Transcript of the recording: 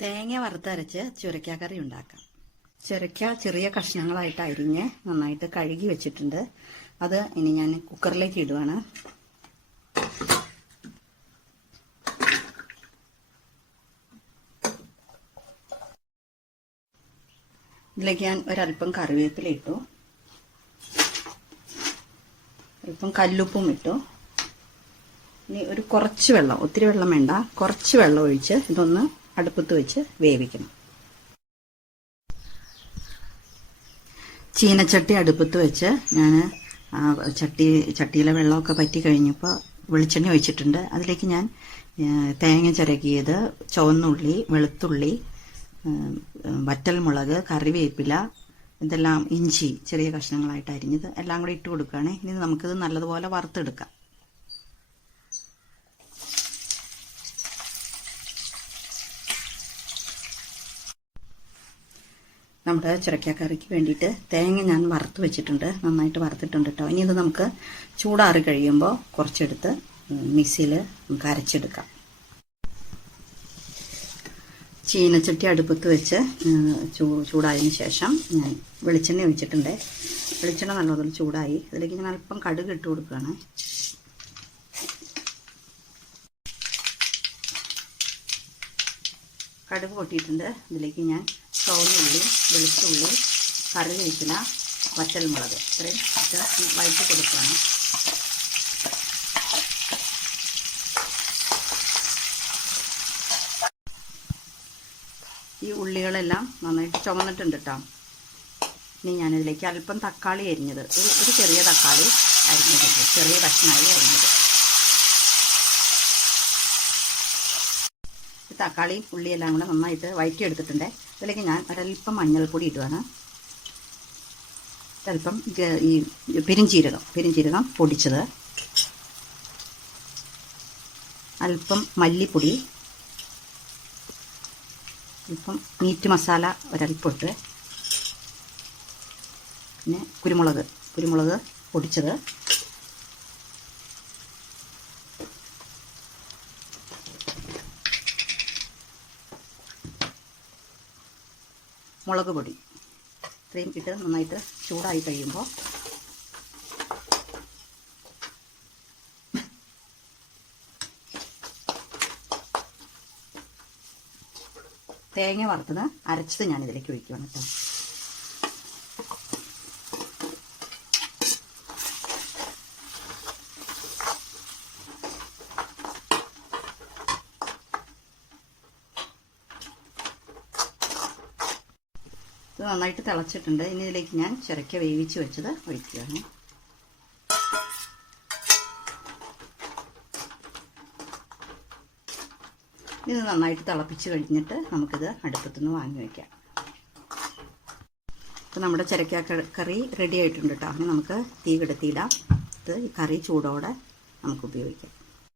തേങ്ങ വറുത്തരച്ച് ചുരക്കാക്കറി ഉണ്ടാക്കാം. ചുരക്ക ചെറിയ കഷ്ണങ്ങളായിട്ട് അരിഞ്ഞ് നന്നായിട്ട് കഴുകി വെച്ചിട്ടുണ്ട്. അത് ഇനി ഞാൻ കുക്കറിലേക്ക് ഇടുവാണ്. ഇതിലേക്ക് ഞാൻ ഒരല്പം കറിവേപ്പില ഇട്ടു. അല്പം കല്ലുപ്പും ഇട്ടു. ഇനി ഒരു കുറച്ച് വെള്ളം ഒത്തിരി വെള്ളം വേണ്ട കുറച്ച് വെള്ളം ഒഴിച്ച് ഇതൊന്ന് അടുപ്പത്ത് വെച്ച് വേവിക്കണം. ചീനച്ചട്ടി അടുപ്പത്ത് വെച്ച് ഞാൻ ചട്ടി ചട്ടിയിലെ വെള്ളമൊക്കെ പറ്റി കഴിഞ്ഞപ്പോൾ വെളിച്ചെണ്ണ ഒഴിച്ചിട്ടുണ്ട്. അതിലേക്ക് ഞാൻ തേങ്ങ ചിരകിയത് ചുവന്നുള്ളി വെളുത്തുള്ളി വറ്റൽമുളക് കറിവേപ്പില ഇതെല്ലാം ഇഞ്ചി ചെറിയ കഷ്ണങ്ങളായിട്ട് അരിഞ്ഞത് എല്ലാം കൂടി ഇട്ട് കൊടുക്കുകയാണ്. ഇനി നമുക്കിത് നല്ലതുപോലെ വറുത്തെടുക്കാം. നമ്മുടെ ചുരക്കാക്കറിക്ക് വേണ്ടിയിട്ട് തേങ്ങ ഞാൻ വറുത്ത് വെച്ചിട്ടുണ്ട്. നന്നായിട്ട് വറുത്തിട്ടുണ്ട് കേട്ടോ ഇനി ഇത് നമുക്ക് ചൂടാറി കഴിയുമ്പോൾ കുറച്ചെടുത്ത് മിക്സിയിൽ നമുക്ക് അരച്ചെടുക്കാം. ചീനച്ചട്ടി അടുപ്പത്ത് വെച്ച് ചൂ- ചൂടായതിന് ശേഷം ഞാൻ വെളിച്ചെണ്ണ ഒഴിച്ചിട്ടുണ്ട്. വെളിച്ചെണ്ണ നല്ലതുപോലെ ചൂടായി. അതിലേക്ക് ഞാൻ അല്പം കടുക് ഇട്ട് കൊടുക്കുകയാണ്. കടുക് പൊട്ടിയിട്ടുണ്ട്. ഇതിലേക്ക് ഞാൻ ചുവന്നുള്ളി വെളുത്തുള്ളി കറിവേപ്പില വറ്റൽമുളക്. ഇത്രയും ഇട്ട് വഴറ്റി കൊടുക്കുകയാണ്. ഈ ഉള്ളികളെല്ലാം നന്നായിട്ട് ചുമന്നിട്ടുണ്ട് കേട്ടോ. ഇനി ഞാനിതിലേക്ക് അല്പം തക്കാളി അരിഞ്ഞത്. ഒരു ഒരു ചെറിയ തക്കാളി അരിഞ്ഞത്. ചെറിയ കഷ്ണമായി അരിഞ്ഞത്. തക്കാളിയും ഉള്ളിയെല്ലാം കൂടെ നന്നായിട്ട് വഴറ്റിയെടുത്തിട്ടുണ്ട് അതിലേക്ക് ഞാൻ ഒരല്പം മഞ്ഞൾപ്പൊടി ഇടുവാണ്. ഒരല്പം ഈ പെരിഞ്ചീരകം പെരിഞ്ചീരകം പൊടിച്ചത്. അല്പം മല്ലിപ്പൊടി. അല്പം മീറ്റ് മസാല ഒരല്പം ഇട്ട്. പിന്നെ കുരുമുളക് കുരുമുളക് പൊടിച്ചത്. മുളക് പൊടി. ഇത്രയും ഇട്ട് നന്നായിട്ട് ചൂടായി കഴിയുമ്പോൾ തേങ്ങ വറുത്തത് അരച്ചത് ഞാനിതിലേക്ക് ഒഴിക്കുകയാണ് കേട്ടോ. ഇത് നന്നായിട്ട് തിളച്ചിട്ടുണ്ട്. ഇനി ഇതിലേക്ക് ഞാൻ ചിരക്ക വേവിച്ച് വെച്ചത് ഒഴിക്കുകയാണ്. ഇത് നന്നായിട്ട് തിളപ്പിച്ച് കഴിഞ്ഞിട്ട് നമുക്കിത് അടുപ്പത്തുനിന്ന് വാങ്ങി വയ്ക്കാം അപ്പോൾ നമ്മുടെ ചിരക്ക കറി റെഡി ആയിട്ടുണ്ട് കേട്ടോ അങ്ങനെ നമുക്ക് തീ കെടുത്തിയിടാം. ഇത് കറി ചൂടോടെ നമുക്ക് ഉപയോഗിക്കാം.